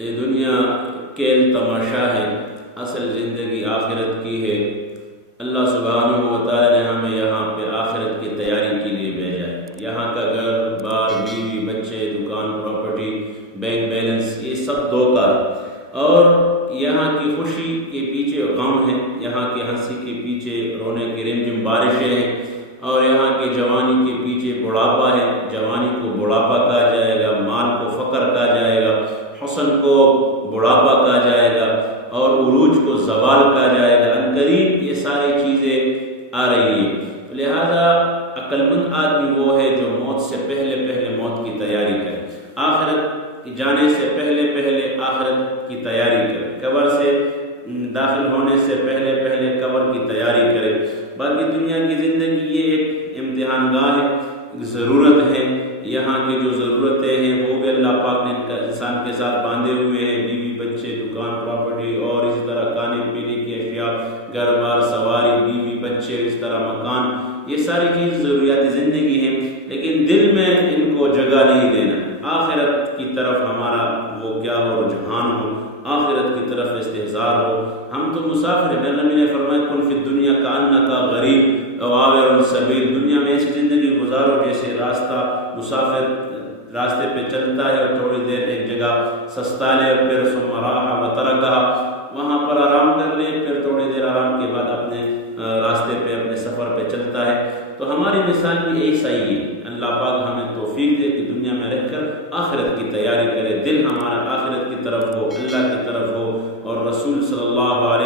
یہ دنیا کھیل تماشا ہے، اصل زندگی آخرت کی ہے۔ اللہ سبحانہ و تعالیٰ نے ہمیں یہاں پہ آخرت کی تیاری کے لیے بھیجا ہے۔ یہاں کا گھر بار، بیوی، بچے، دکان، پراپرٹی، بینک بیلنس، یہ سب دھوکہ ہے، اور یہاں کی خوشی کے پیچھے غم ہے، یہاں کی ہنسی کے پیچھے رونے کی رمجم بارشیں ہیں، اور یہاں کی جوانی کے پیچھے بڑھاپا ہے۔ جوانی کو بڑھاپا کہا جائے گا، مال کو فقر کہا جائے گا، حسن کو بڑھاپا کہا جائے گا، اور عروج کو زوال کہا جائے گا۔ عنقریب یہ ساری چیزیں آ رہی ہیں۔ لہذا عقل مند آدمی وہ ہے جو موت سے پہلے موت کی تیاری کرے، آخرت جانے سے پہلے آخرت کی تیاری کرے، قبر سے داخل ہونے سے پہلے قبر کی تیاری کرے۔ باقی دنیا کی زندگی یہ ایک امتحان گاہ ہے، ضرورت ہے، یہاں کی جو ضرورتیں ہیں وہ بھی اللہ پاک نے انسان کے ساتھ باندھے ہوئے ہیں، بیوی، بچے، دکان، پراپرٹی، اور اسی طرح کھانے پینے کی اشیاء، گھر بار، سواری، بیوی، بچے، اس طرح مکان، یہ ساری چیز ضروریات زندگی ہیں، لیکن دل میں ان کو جگہ نہیں دینا۔ آخرت کی طرف ہمارا وہ کیا ہو، رجحان ہو، آخرت کی طرف استحضار ہو۔ ہم تو مسافر ہیں، نبی نے فرمایا کن فی الدنیا کأنک غریب او عابر السبیل، دنیا میں ایسی زندگی گزارو جیسے مسافر راستے پہ چلتا ہے اور تھوڑی دیر ایک جگہ سستا لے، پھر ثم راح وترکہ، وہاں پر آرام کر لے، پھر تھوڑی دیر آرام کے بعد اپنے راستے پہ اپنے سفر پہ چلتا ہے۔ تو ہماری مثال بھی ایسا ہی ہے۔ اللہ پاک ہمیں توفیق دے کہ دنیا میں رہ کر آخرت کی تیاری کرے، دل ہمارا آخرت کی طرف ہو، اللہ کی طرف ہو، اور رسول صلی اللہ علیہ